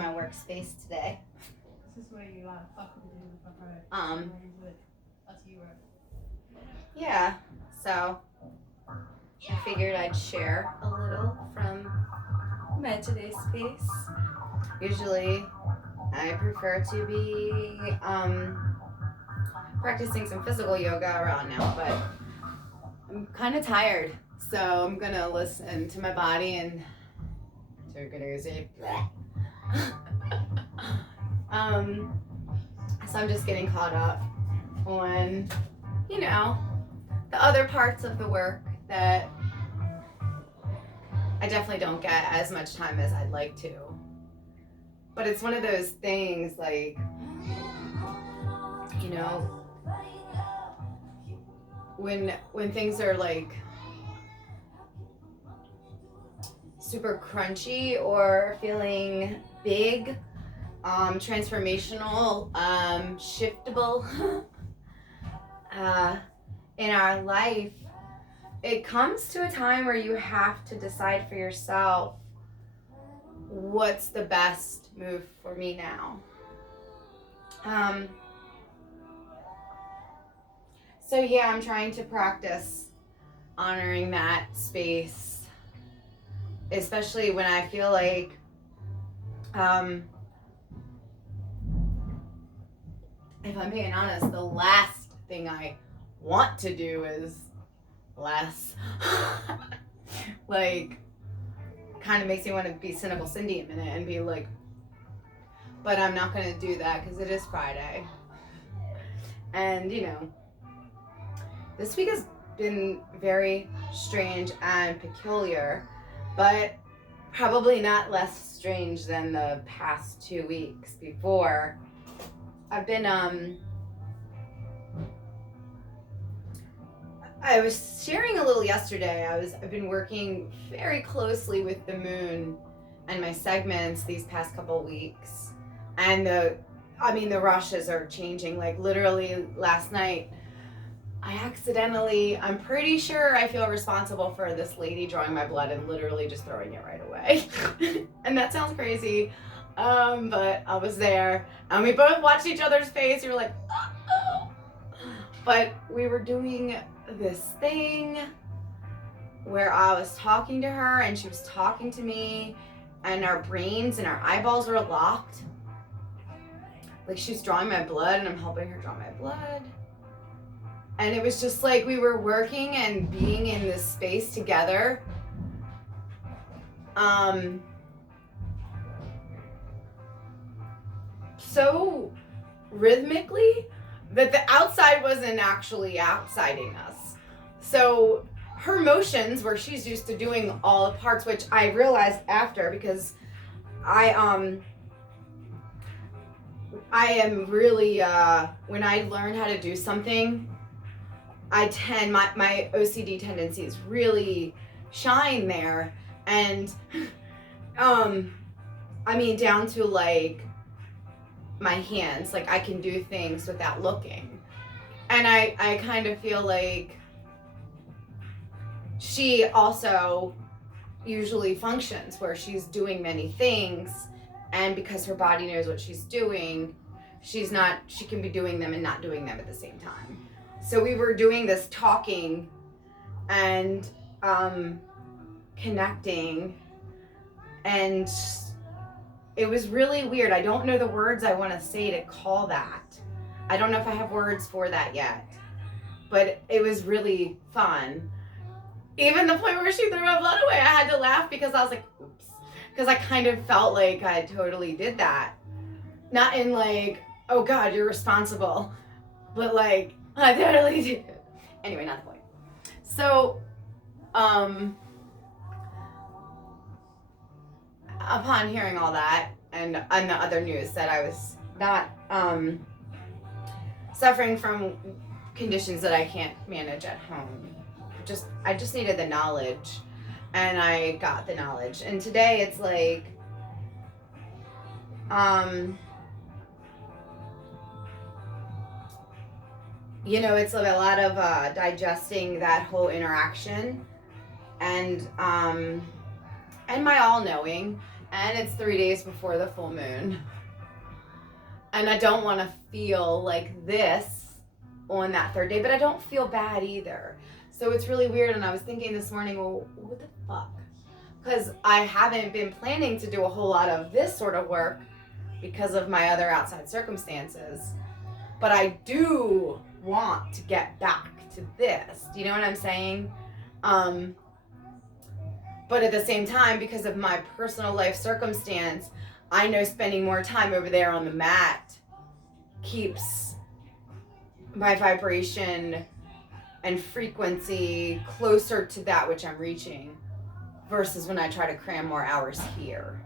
my workspace today. This is where you fuck with the That's you, right? Yeah, so I figured I'd share a little from my today's space. Usually I prefer to be practicing some physical yoga around now, but I'm kind of tired, so I'm gonna listen to my body and take it easy. So I'm just getting caught up on, the other parts of the work that I definitely don't get as much time as I'd like to. But it's one of those things like, when things are like super crunchy or feeling big, transformational, shiftable in our life, it comes to a time where you have to decide for yourself what's the best move for me now. So yeah, I'm trying to practice honoring that space, especially when I feel like if I'm being honest, the last thing I want to do is less. Like, kind of makes me want to be cynical Cindy a minute and be like, but I'm not going to do that because it is Friday. And, this week has been very strange and peculiar, but probably not less strange than the past 2 weeks before. I've been, I was sharing a little yesterday. I've been working very closely with the moon and my segments these past couple weeks. And the rushes are changing. Like literally last night, I'm pretty sure I feel responsible for this lady drawing my blood and literally just throwing it right away. And that sounds crazy. But I was there and we both watched each other's face. You were like, oh. But we were doing this thing where I was talking to her and she was talking to me and our brains and our eyeballs were locked. Like she's drawing my blood and I'm helping her draw my blood. And it was just like we were working and being in this space together. So rhythmically that the outside wasn't actually outsiding us. So her motions, where she's used to doing all the parts, which I realized after because I am really, when I learn how to do something, my OCD tendencies really shine there. And, down to like my hands, like I can do things without looking. And I kind of feel like she also usually functions where she's doing many things, and because her body knows what she's doing, she can be doing them and not doing them at the same time. So we were doing this talking and connecting, and it was really weird. I don't know the words I want to say to call that. I don't know if I have words for that yet, but it was really fun. Even the point where she threw my blood away, I had to laugh because I was like, oops. Because I kind of felt like I totally did that. Not in like, oh God, you're responsible. But like, I totally did. Anyway, not the point. So, upon hearing all that, and on the other news that I was not suffering from conditions that I can't manage at home, I just needed the knowledge, and I got the knowledge. And today it's like, it's like a lot of digesting that whole interaction, and my all-knowing, and it's 3 days before the full moon. And I don't want to feel like this on that third day, but I don't feel bad either. So it's really weird. And I was thinking this morning, well, what the fuck? Because I haven't been planning to do a whole lot of this sort of work because of my other outside circumstances. But I do want to get back to this. Do you know what I'm saying? But at the same time, because of my personal life circumstance, I know spending more time over there on the mat keeps my vibration and frequency closer to that which I'm reaching versus when I try to cram more hours here.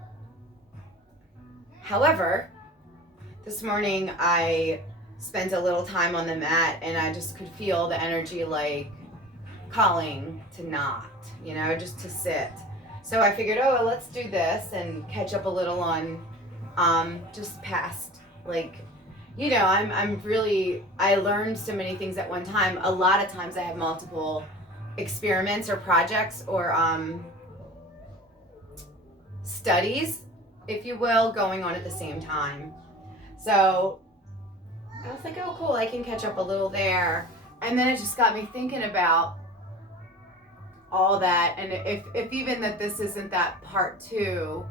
However, this morning I spent a little time on the mat and I just could feel the energy like calling to not, just to sit. So I figured, oh, let's do this and catch up a little on just past, I learned so many things at one time. A lot of times I have multiple experiments or projects or studies, if you will, going on at the same time. So I was like, oh, cool, I can catch up a little there. And then it just got me thinking about all that. And if even that this isn't that part two,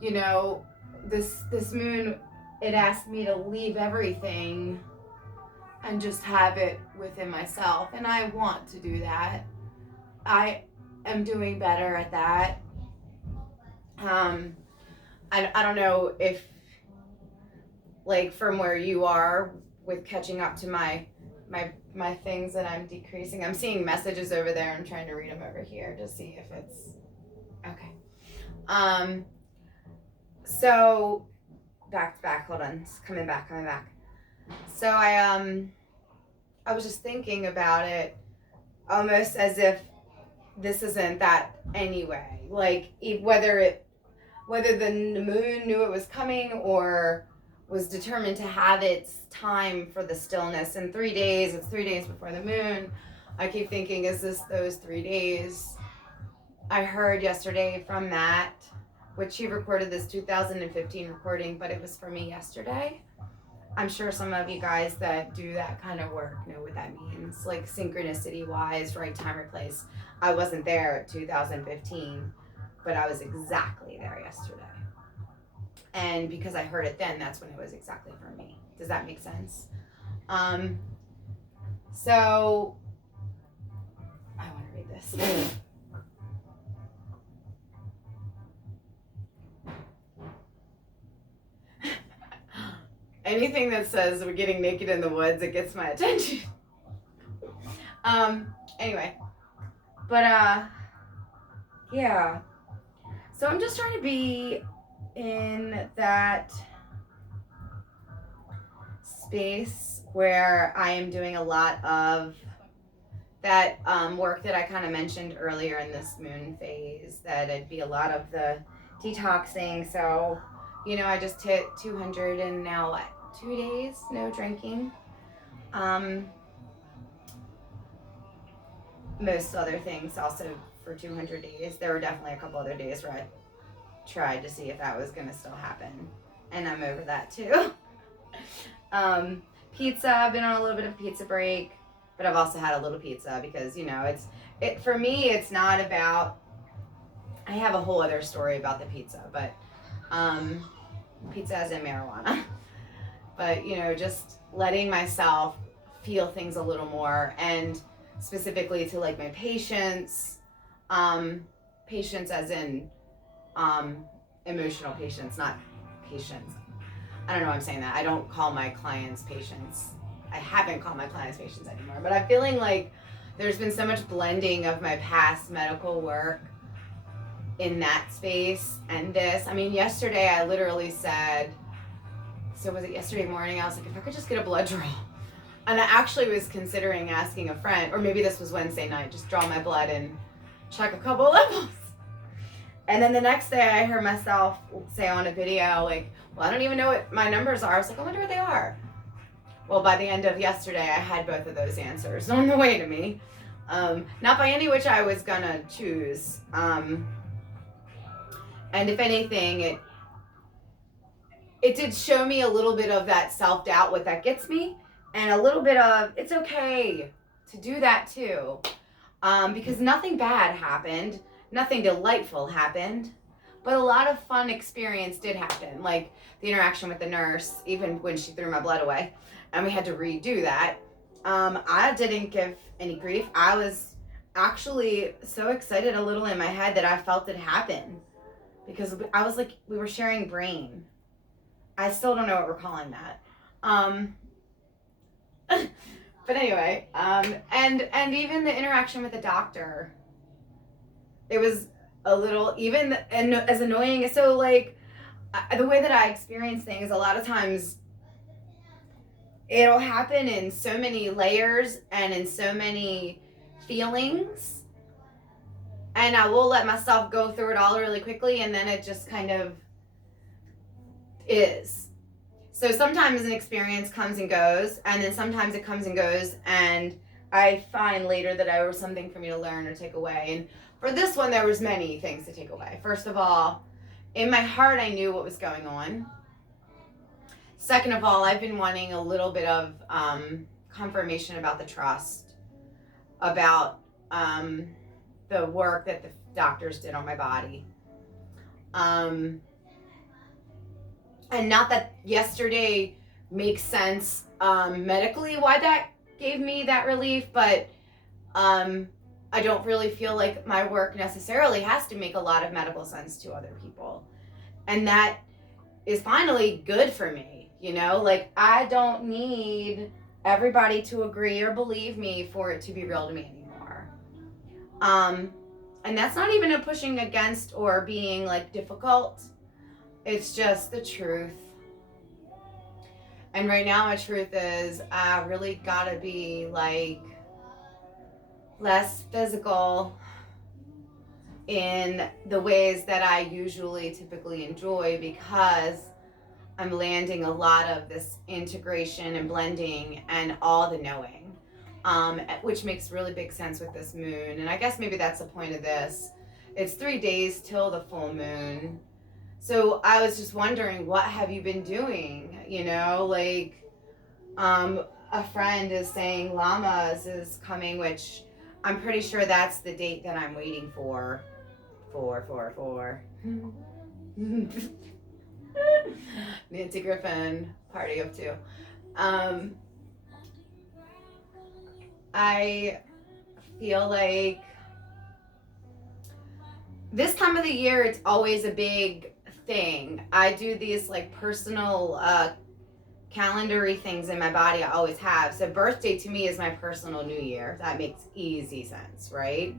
this moon, it asked me to leave everything and just have it within myself. And I want to do that. I am doing better at that. I don't know if, from where you are with catching up to my things that I'm decreasing. I'm seeing messages over there. I'm trying to read them over here to see if it's okay. So back, hold on. It's coming back. So I was just thinking about it almost as if this isn't that anyway. Whether the moon knew it was coming or was determined to have its time for the stillness in 3 days. It's 3 days before the moon. I keep thinking, is this those 3 days? I heard yesterday from Matt, which he recorded this 2015 recording, but it was for me yesterday. I'm sure some of you guys that do that kind of work know what that means, like synchronicity wise, right time, right place. I wasn't there at 2015, but I was exactly there yesterday. And because I heard it then, that's when it was exactly for me. Does that make sense? So I want to read this. Anything that says we're getting naked in the woods, it gets my attention. Anyway, but yeah. So I'm just trying to be in that space where I am doing a lot of that work that I kind of mentioned earlier in this moon phase, that it'd be a lot of the detoxing. So, I just hit 200 and now 2 days, no drinking. Most other things also for 200 days. There were definitely a couple other days where I tried to see if that was going to still happen. And I'm over that too. Pizza, I've been on a little bit of a pizza break, but I've also had a little pizza because, for me, it's not about, I have a whole other story about the pizza, but pizza as in marijuana. But, just letting myself feel things a little more, and specifically to my patience as in emotional patience, not patience. I don't know why I'm saying that. I don't call my clients patients. I haven't called my clients patients anymore, but I'm feeling like there's been so much blending of my past medical work in that space and this. I mean, yesterday I literally said, so was it yesterday morning? I was like, if I could just get a blood draw. And I actually was considering asking a friend, or maybe this was Wednesday night, just draw my blood and check a couple levels. And then the next day I heard myself say on a video, well, I don't even know what my numbers are. I was like, I wonder what they are. Well, by the end of yesterday, I had both of those answers on the way to me. Not by any which I was gonna choose. And if anything, it did show me a little bit of that self-doubt, what that gets me, and a little bit of it's okay to do that too. Because nothing bad happened, nothing delightful happened, but a lot of fun experience did happen, like the interaction with the nurse, even when she threw my blood away, and we had to redo that. I didn't give any grief. I was actually so excited a little in my head that I felt it happen, because I was like, we were sharing brain. I still don't know what we're calling that. But anyway, and even the interaction with the doctor, it was a little, even and as annoying. So like the way that I experience things, a lot of times it'll happen in so many layers and in so many feelings, and I will let myself go through it all really quickly, and then it just kind of is. So sometimes an experience comes and goes, and then sometimes it comes and goes, and I find later that there was something for me to learn or take away. And for this one, there was many things to take away. First of all, in my heart, I knew what was going on. Second of all, I've been wanting a little bit of confirmation about the trust, about the work that the doctors did on my body. And not that yesterday makes sense medically why that gave me that relief, but I don't really feel like my work necessarily has to make a lot of medical sense to other people. And that is finally good for me, you know? Like, I don't need everybody to agree or believe me for it to be real to me anymore. And that's not even a pushing against or being like difficult. It's just the truth. And right now my truth is I really gotta be like less physical in the ways that I usually typically enjoy, because I'm landing a lot of this integration and blending and all the knowing, which makes really big sense with this moon. And I guess maybe that's the point of this. It's 3 days till the full moon. So I was just wondering, what have you been doing? You know, like a friend is saying Llamas is coming, which I'm pretty sure that's the date that I'm waiting for. Nancy Griffin, party of two. I feel like this time of the year, it's always a big thing. I do these like personal calendar-y things in my body. I always have. So birthday to me is my personal new year. That makes easy sense, right?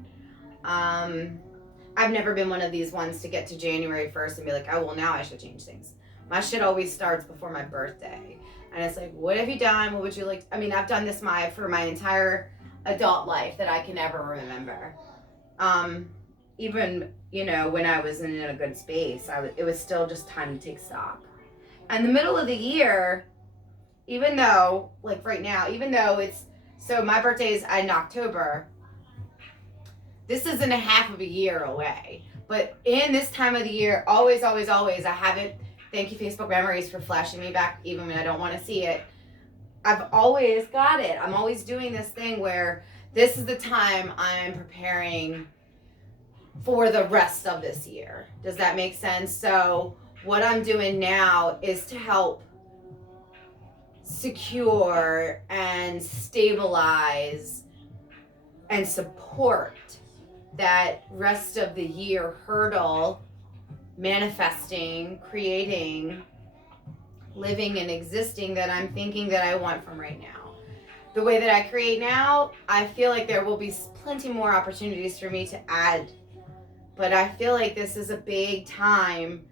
I've never been one of these ones to get to January 1st and be like, oh, well, now I should change things. My shit always starts before my birthday. And it's like, what have you done? What would you like? I mean, I've done this for my entire adult life that I can ever remember. Even, you know, when I was in a good space, it was still just time to take stock. And the middle of the year, even though, like right now, even though so my birthday is in October, this isn't a half of a year away. But in this time of the year, always, always, always, I haven't, thank you Facebook Memories for flashing me back even when I don't want to see it. I've always got it. I'm always doing this thing where this is the time I'm preparing for the rest of this year. Does that make sense? So what I'm doing now is to help secure and stabilize and support that rest of the year hurdle, manifesting, creating, living and existing that I'm thinking that I want from right now. The way that I create now, I feel like there will be plenty more opportunities for me to add. But I feel like this is a big time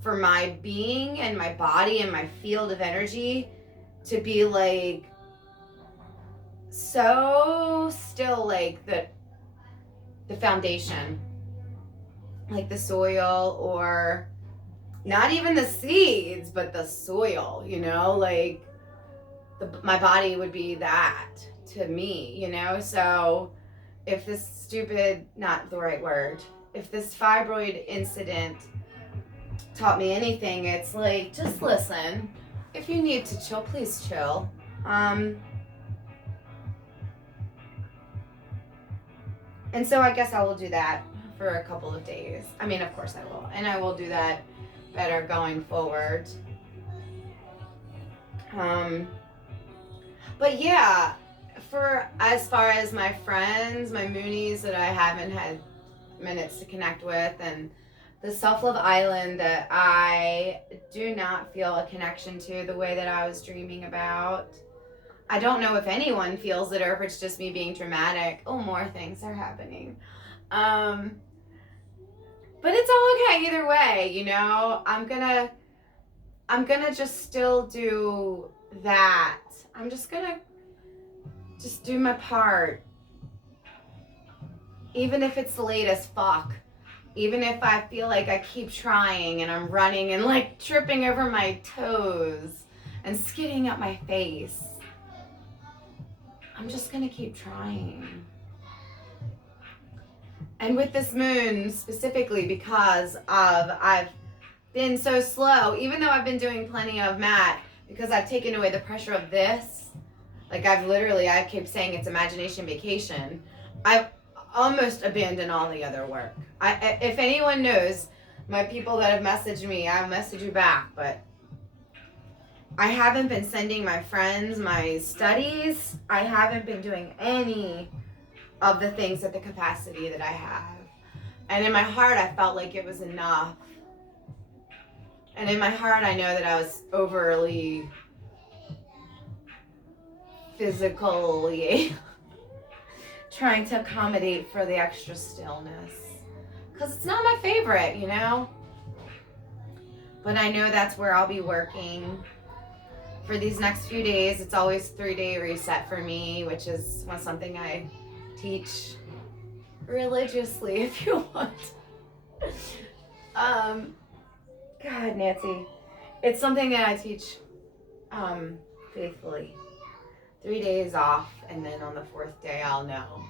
for my being and my body and my field of energy to be like so still, like the foundation, like the soil, or not even the seeds, but the soil, you know, like my body would be that to me, you know. So if this stupid, not the right word, if this fibroid incident taught me anything, it's like, just listen. If you need to chill, please chill. And so I guess I will do that for a couple of days. I mean, of course I will. And I will do that better going forward. But yeah, for as far as my friends, my Moonies that I haven't had minutes to connect with, and the Self-Love Island that I do not feel a connection to the way that I was dreaming about. I don't know if anyone feels it or if it's just me being dramatic. Oh, more things are happening. But it's all okay either way, you know? I'm gonna just still do that. I'm just gonna just do my part. Even if it's late as fuck. Even if I feel like I keep trying and I'm running and like tripping over my toes and skidding up my face. I'm just gonna keep trying. And with this moon specifically, because I've been so slow, even though I've been doing plenty of mat, because I've taken away the pressure of this. Like I keep saying it's imagination vacation. I've almost abandoned all the other work. If anyone knows, my people that have messaged me, I'll message you back, but I haven't been sending my friends my studies. I haven't been doing any of the things at the capacity that I have. And in my heart, I felt like it was enough. And in my heart, I know that I was overly physically trying to accommodate for the extra stillness. Because it's not my favorite, you know? But I know that's where I'll be working for these next few days. It's always 3-day reset for me, which is something I teach religiously if you want. God, Nancy. It's something that I teach faithfully. 3 days off, and then on the 4th day I'll know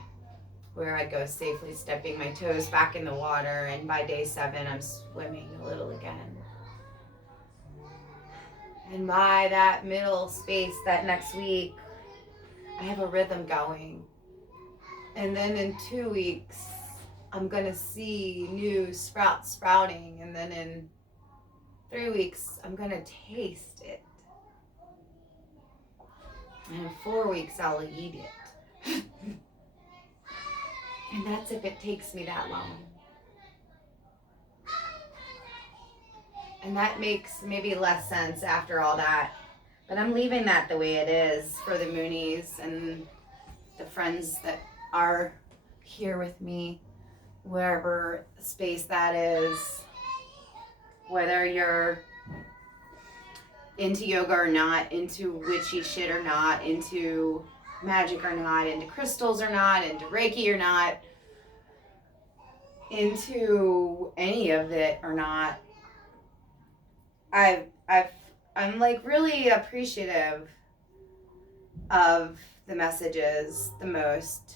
where I go safely, stepping my toes back in the water, and by day 7 I'm swimming a little again. And by that middle space, that next week, I have a rhythm going. And then in 2 weeks, I'm gonna see new sprouts sprouting, and then in 3 weeks, I'm gonna taste it. And in 4 weeks, I'll eat it. And that's if it takes me that long. And that makes maybe less sense after all that. But I'm leaving that the way it is for the Moonies and the friends that are here with me, wherever space that is. Whether you're into yoga or not, into witchy shit or not, into magic or not, into crystals or not, into Reiki or not, into any of it or not. I'm like really appreciative of the messages the most.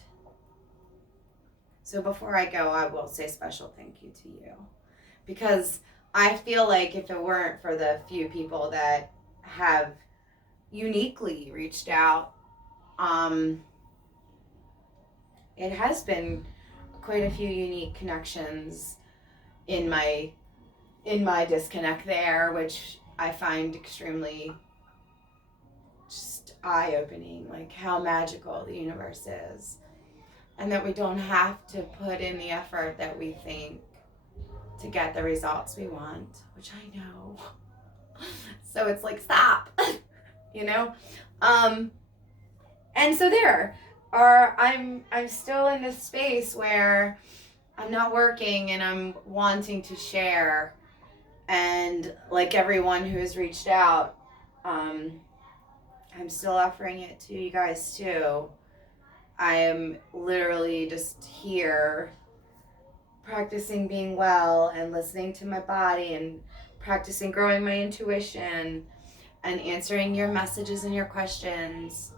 So before I go, I will say special thank you to you, because I feel like if it weren't for the few people that have uniquely reached out, it has been quite a few unique connections in my disconnect there, which I find extremely just eye-opening, like how magical the universe is, and that we don't have to put in the effort that we think to get the results we want, which I know. So it's like, stop, you know? And so I'm still in this space where I'm not working and I'm wanting to share. And like everyone who has reached out, I'm still offering it to you guys too. I am literally just here practicing being well and listening to my body and practicing growing my intuition and answering your messages and your questions.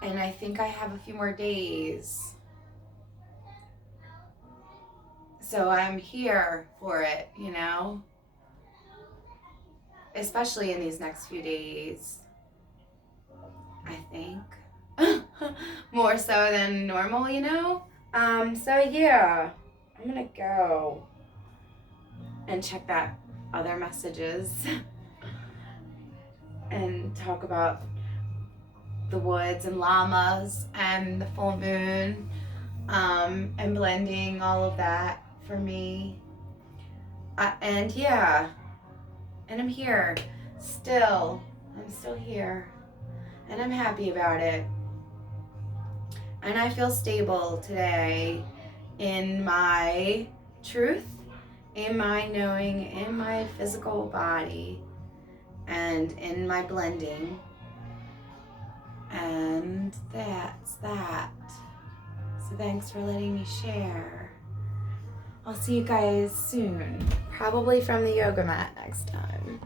And I think I have a few more days. So I'm here for it, you know? Especially in these next few days, I think. More so than normal, you know? So yeah, I'm gonna go and check that other messages and talk about the woods and llamas and the full moon, and blending all of that for me. And yeah, and I'm here still. I'm still here, and I'm happy about it. And I feel stable today in my truth, in my knowing, in my physical body, and in my blending. And that's that. So thanks for letting me share. I'll see you guys soon. Probably from the yoga mat next time.